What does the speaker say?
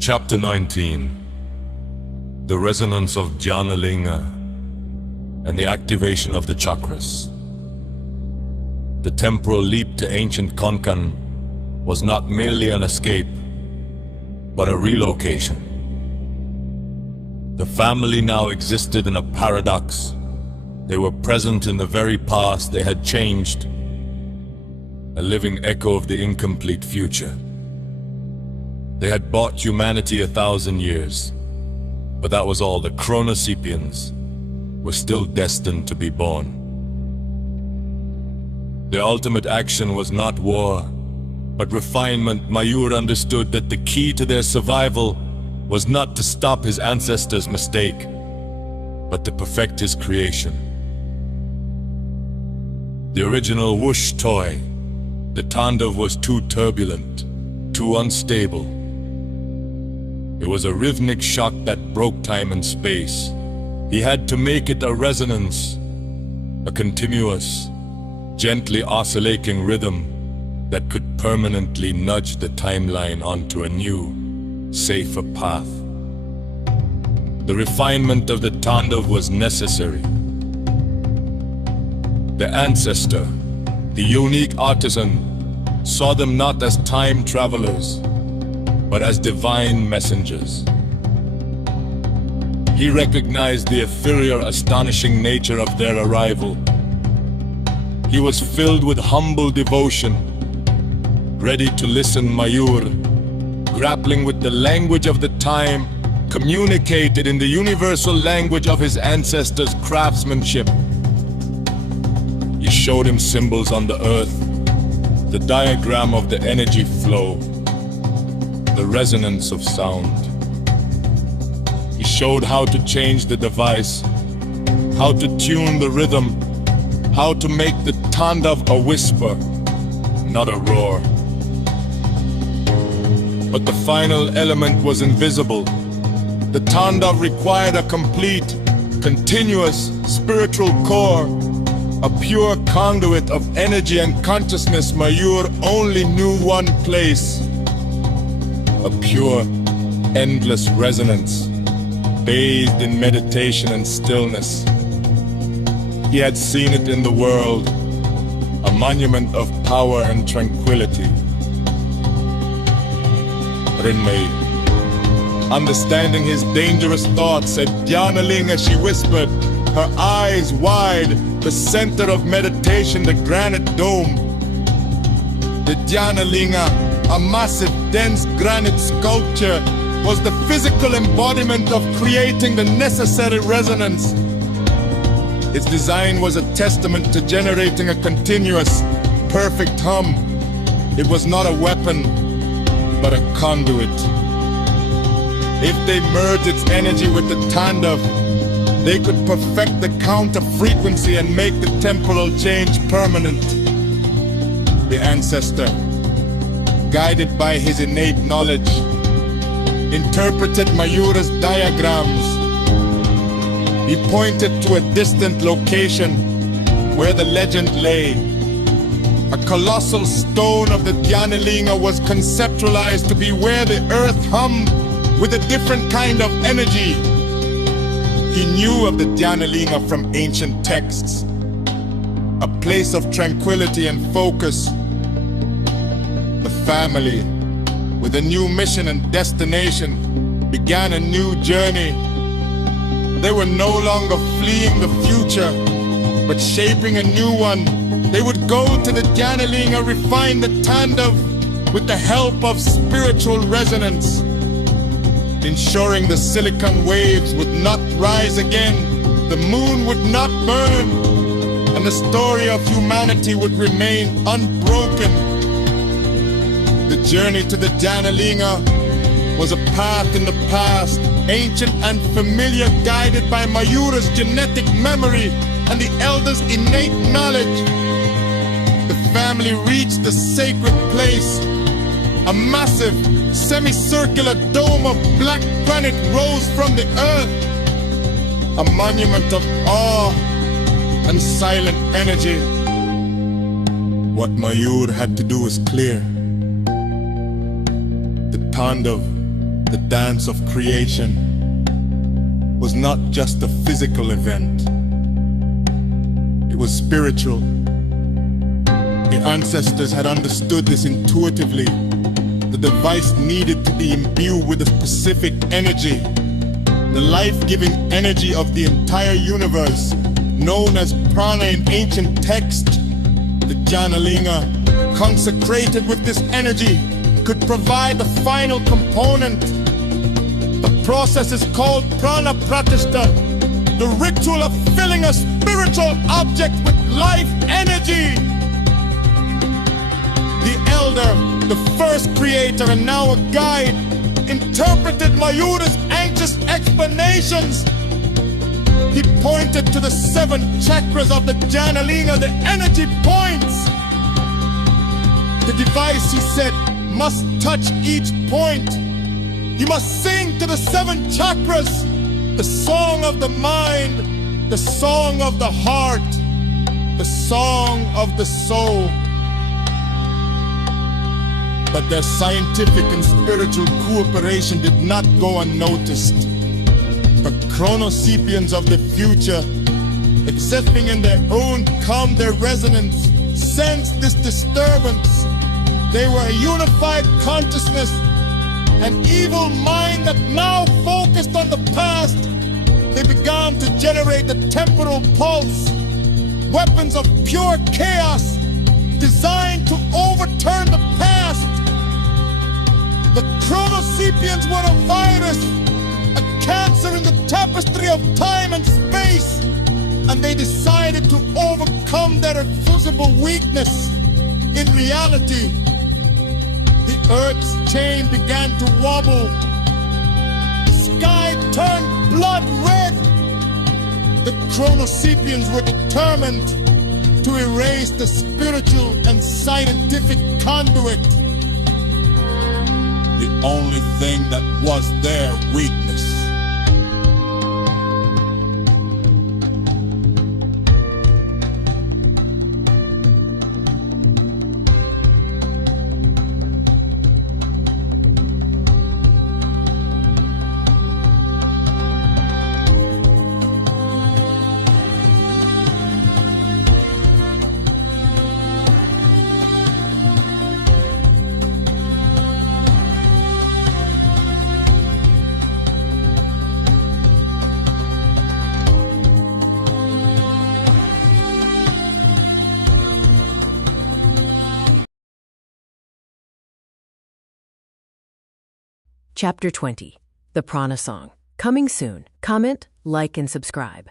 Chapter 19. The resonance of Dhyanalinga and the activation of the Chakras. The temporal leap to ancient Konkan was not merely an escape, but a relocation. The family now existed in a paradox. They were present in the very past they had changed, a living echo of the incomplete future. They had bought humanity 1,000 years, but that was all. The Chronosepians were still destined to be born. Their ultimate action was not war, but refinement. Mayur understood that the key to their survival was not to stop his ancestors' mistake, but to perfect his creation. The original whoosh toy, the Tandav, was too turbulent, too unstable. It was a rhythmic shock that broke time and space. He had to make it a resonance, a continuous, gently oscillating rhythm that could permanently nudge the timeline onto a new, safer path. The refinement of the Tandav was necessary. The ancestor, the unique artisan, saw them not as time travelers, but as divine messengers. He recognized the ethereal, astonishing nature of their arrival. He was filled with humble devotion, ready to listen. Mayur, grappling with the language of the time, communicated in the universal language of his ancestors' craftsmanship. He showed him symbols on the earth, the diagram of the energy flow, the resonance of sound. He showed how to change the device, how to tune the rhythm, how to make the Tandav a whisper, not a roar. But the final element was invisible. The Tandav required a complete, continuous spiritual core, a pure conduit of energy and consciousness. Mayur only knew one place, a pure, endless resonance, bathed in meditation and stillness. He had seen it in the world, a monument of power and tranquility. Rinmei, understanding his dangerous thoughts, said, "Dhyanalinga," she whispered, her eyes wide, the center of meditation, the granite dome. The Dhyanalinga, a massive, dense granite sculpture, was the physical embodiment of creating the necessary resonance. Its design was a testament to generating a continuous, perfect hum. It was not a weapon, but a conduit. If they merged its energy with the Tandav, they could perfect the counter frequency and make the temporal change permanent. The ancestor, guided by his innate knowledge, interpreted Mayura's diagrams. He pointed to a distant location where the legend lay. A colossal stone of the Dhyanalinga was conceptualized to be where the earth hummed with a different kind of energy. He knew of the Dhyanalinga from ancient texts, a place of tranquility and focus. The family, with a new mission and destination, began a new journey. They were no longer fleeing the future, but shaping a new one. They would go to the Dhyanalinga, refine the Tandav with the help of spiritual resonance, ensuring the silicon waves would not rise again, the moon would not burn, and the story of humanity would remain unbroken. The journey to the Dhyanalinga was a path in the past, ancient and familiar, guided by Mayura's genetic memory and the elders' innate knowledge. The family reached the sacred place. A massive, semicircular dome of black granite rose from the earth, a monument of awe and silent energy. What Mayur had to do was clear. The Tandav, The dance of creation was not just a physical event. It was spiritual. The ancestors had understood this intuitively. The device needed to be imbued with a specific energy, the life-giving energy of the entire universe, known as prana in ancient text. The Dhyanalinga, consecrated with this energy, could provide the final component. The process is called prana pratishta, the ritual of filling a spiritual object with life energy. The elder, the first creator and now a guide, interpreted Mayura's anxious explanations. He pointed to the 7 chakras of the Dhyanalinga, the energy points. The device, he said, must touch each point. You must sing to the 7 chakras, the song of the mind, the song of the heart, the song of the soul. But their scientific and spiritual cooperation did not go unnoticed. The Chronosepians of the future, existing in their own calm, their resonance, sensed this disturbance. They were a unified consciousness, an evil mind that now focused on the past. They began to generate the temporal pulse, weapons of pure chaos, designed to overturn the past. The Chronosepians were a virus, a cancer in the tapestry of time and space, and they decided to overcome their invisible weakness. In reality, the Earth's chain began to wobble. The sky turned blood red. The Chronosepians were determined to erase the spiritual and scientific conduit. The only thing that was their weakness. Chapter 20, The Prana Song. Coming soon. Comment, like, and subscribe.